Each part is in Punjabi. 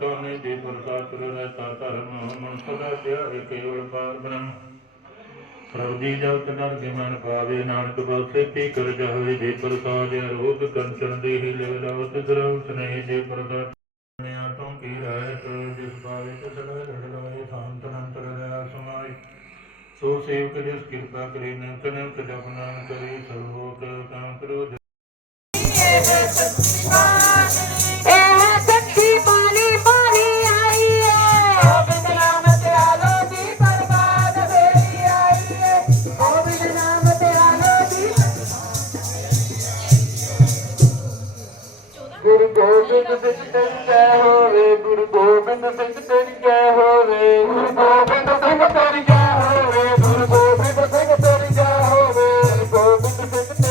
ਕਾਨੇ ਦੇ ਪ੍ਰਸਾਦ ਤੁਰ ਰਹਤਾ ਧਰਮ ਮਨ ਸਦਾ ਧਿਆਏ ਕੇਵਲ ਪਾਰ ਬ੍ਰਹਮ ਪ੍ਰਭ ਜੀ ਜਬ ਤਨਰ ਕੇ ਪਾਵੇ, ਨਾਨਕ ਬਖਸ਼ੇ ਪੀ ਕਰ ਜਾਵੇ ਦੇ ਪ੍ਰਸਾਦ ਅਰੋਧ ਕੰਚਨ ਦੇ ਹੀ ਲਿਵ ਲਵਤ ਸਨੇਹ ਦੇ ਪ੍ਰਗਟ ਮੈਂ ਤੋਂ ਕੀ ਰਹਿਤ ਜਿਸ ਪਾਵੇ ਤਿਸ ਲਹਿ ਰੜ ਲਵੇ ਥਾਨ ਤਨੰਤਰ ਸਮਾਈ। ਸੋ ਸੇਵਕ ਜਿਸ ਕਿਰਪਾ ਕਰੇ, ਨਿਤ ਨਿਤ ਜਪ ਨਾਮ ਕਰੇ ਸਰਵੋਕ ਕਾਮ ਕਰੋ। ਗੋਬਿੰਦ ਸਿੰਘ ਤੇਰੀ ਜੈ ਹੋਵੇ, ਗੁਰੂ ਗੋਬਿੰਦ ਸਿੰਘ ਤੇਰੀ ਜੈ ਹੋਵੇ, ਗੁਰੂ ਗੋਬਿੰਦ ਸਿੰਘ ਤੇਰੀ ਜੈ ਹੋਵੇ, ਗੁਰੂ ਗੋਬਿੰਦ ਸਿੰਘ ਤੇਰੀ ਜੈ ਹੋਵੇ ਗੋਬਿੰਦ ਸਿੰਘ ਤੇਰੀ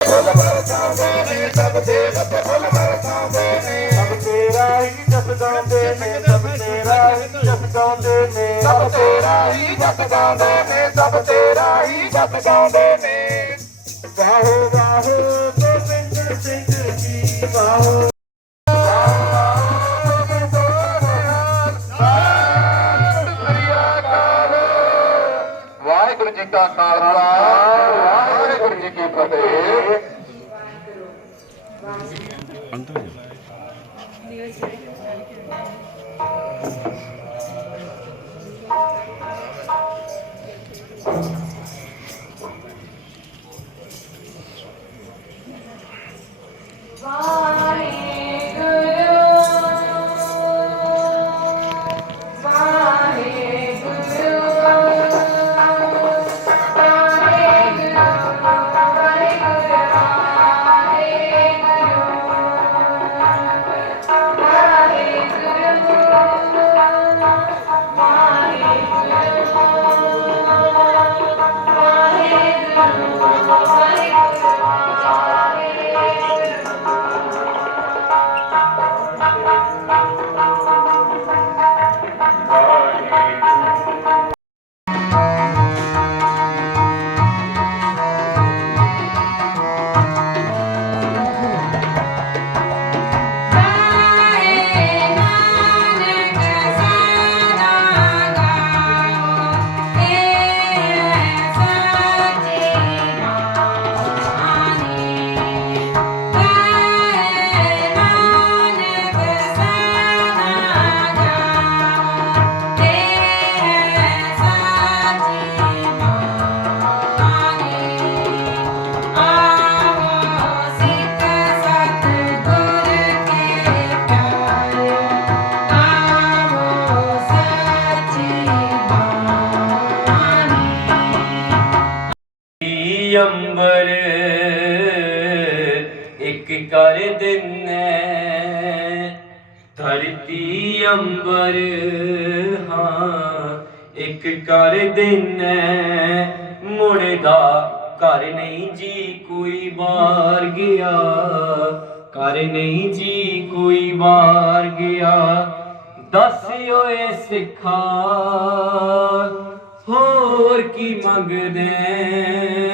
ਫੁੱਲ ਵਰਸਾਉਂਦੇ ਨੇ ਸਭ ਦੇਵਤ ਫੁੱਲ ਵਰਸਾਉਂਦੇ ਨੇ ਸਭ ਤੇਰਾ ਹੀ ਜਸ ਗਾਉਂਦੇ ਨੇ ਸਭ ਤੇਰਾ ਹੀ ਜਸ ਗਾਉਂਦੇ ਨੇ ਸਭ ਤੇਰਾ ਹੀ ਜਸ ਗਾਉਂਦੇ ਨੇ ਸਭ ਤੇਰਾ ਹੀ ਜਸ ਗਾਉਂਦੇ ਨੇ ਵਾਹੋ ਵਾਹੋ, ਗੋਬਿੰਦ ਸਿੰਘ ਜੀ, ਵਾਹੋ। ਜੀ ਕਾ ਖਾਲਸਾ ਵਾਹਿਗੁਰੂ ਜੀ ਕੀ ਫਤਿਹ ਅੰਬਰ। ਇੱਕ ਕਰ ਦਿੰਨੇ ਧਰਤੀ ਅੰਬਰ। ਹਾਂ, ਇੱਕ ਕਰ ਦਿਨੈ ਮੁੜਦਾ ਘਰ ਨਹੀਂ ਜੀ ਕੋਈ ਵਾਰ ਗਿਆ। ਘਰ ਨਹੀਂ ਜੀ ਕੋਈ ਵਾਰ ਗਿਆ। ਦੱਸ ਓਏ ਸਿੱਖਾ, ਹੋਰ ਕੀ ਮੰਗਦੇ?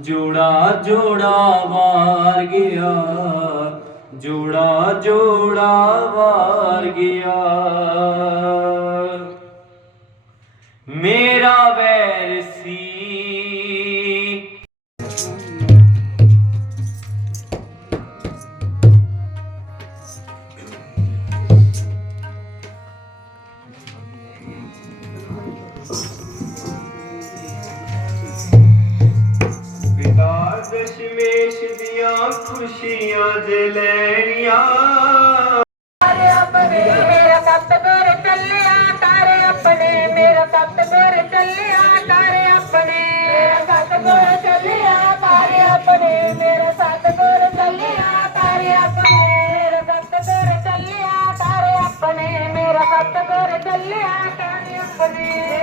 ਜੋੜਾ ਜੋੜਾ ਵਾਰ ਗਿਆ। ਜੋੜਾ ਜੋੜਾ ਵਾਰ ਗਿਆ। ਖੁਸ਼ੀਆਂ ਦੇ ਲੈਣੀਆਂ। ਤਾਰੇ ਆਪਣੇ, ਮੇਰਾ ਸਤਿਗੁਰ ਚੱਲਿਆ, ਤਾਰੇ ਆਪਣੇ, ਮੇਰਾ ਸਤਿਗੁਰ ਚੱਲਿਆ, ਤਾਰੇ ਆਪਣੇ। ਮੇਰਾ ਸਤਿਗੁਰ ਚੱਲਿਆ, ਤਾਰੇ ਆਪਣੇ, ਮੇਰਾ ਸਤਿਗੁਰ ਚੱਲਿਆ, ਤਾਰੇ ਆਪਣੇ। ਮੇਰਾ ਸਤਿਗੁਰ ਚੱਲਿਆ, ਤਾਰੇ ਆਪਣੇ, ਮੇਰਾ ਸਤਿਗੁਰ ਚੱਲਿਆ, ਤਾਰੇ ਆਪਣੇ।